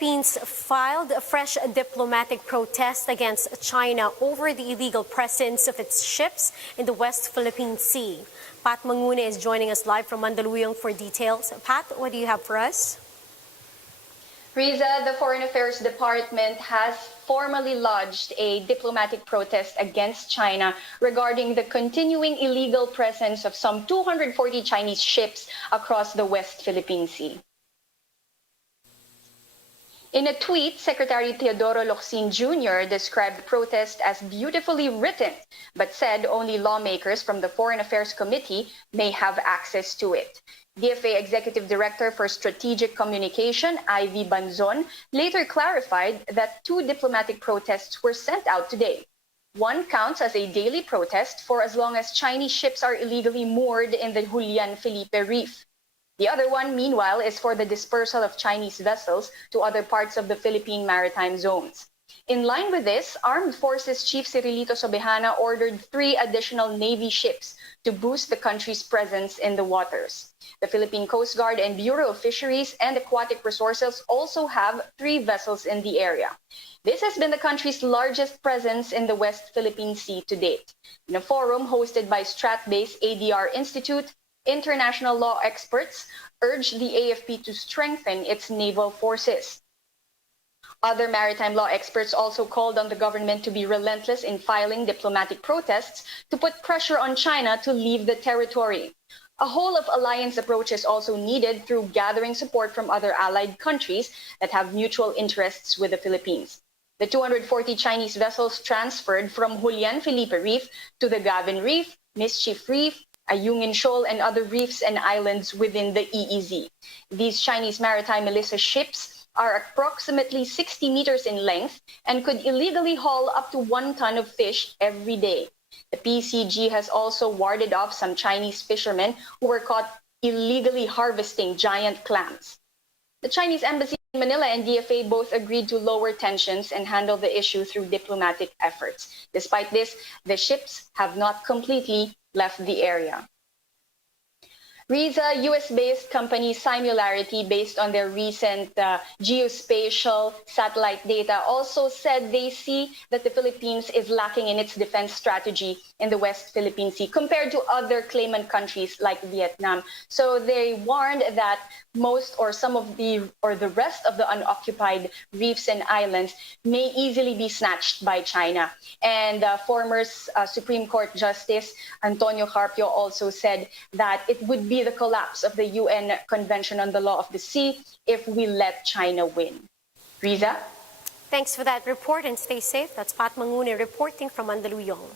Philippines filed a fresh diplomatic protest against China over the illegal presence of its ships in the West Philippine Sea. Pat Mangune is joining us live from Mandaluyong for details. Pat, what do you have for us? Riza, the Foreign Affairs Department has formally lodged a diplomatic protest against China regarding the continuing illegal presence of some 240 Chinese ships across the West Philippine Sea. In a tweet, Secretary Teodoro Locsin Jr. described the protest as beautifully written, but said only lawmakers from the Foreign Affairs Committee may have access to it. DFA Executive Director for Strategic Communication, Ivy Banzon, later clarified that 2 diplomatic protests were sent out today. One counts as a daily protest for as long as Chinese ships are illegally moored in the Julian Felipe Reef. The other one, meanwhile, is for the dispersal of Chinese vessels to other parts of the Philippine maritime zones. In line with this, Armed Forces Chief Cirilito Sobejana ordered 3 additional Navy ships to boost the country's presence in the waters. The Philippine Coast Guard and Bureau of Fisheries and Aquatic Resources also have 3 vessels in the area. This has been the country's largest presence in the West Philippine Sea to date. In a forum hosted by Strat-based ADR Institute, international law experts urged the AFP to strengthen its naval forces. Other maritime law experts also called on the government to be relentless in filing diplomatic protests to put pressure on China to leave the territory. A whole-of-alliance approach is also needed through gathering support from other allied countries that have mutual interests with the Philippines. The 240 Chinese vessels transferred from Julian Felipe Reef to the Gavin Reef, Mischief Reef, Ayungin Shoal, and other reefs and islands within the EEZ. These Chinese maritime militia ships are approximately 60 meters in length and could illegally haul up to 1 ton of fish every day. The PCG has also warded off some Chinese fishermen who were caught illegally harvesting giant clams. The Chinese embassy in Manila and DFA both agreed to lower tensions and handle the issue through diplomatic efforts. Despite this, the ships have not completely left the area. Riza, US-based company Simularity, based on their recent geospatial satellite data, also said they see that the Philippines is lacking in its defense strategy in the West Philippine Sea compared to other claimant countries like Vietnam. So they warned that most or some of the rest of the unoccupied reefs and islands may easily be snatched by China. And former Supreme Court Justice Antonio Carpio also said that it would be the collapse of the UN Convention on the Law of the Sea if we let China win. Riza? Thanks for that report and stay safe. That's Pat Mangune reporting from Mandaluyong.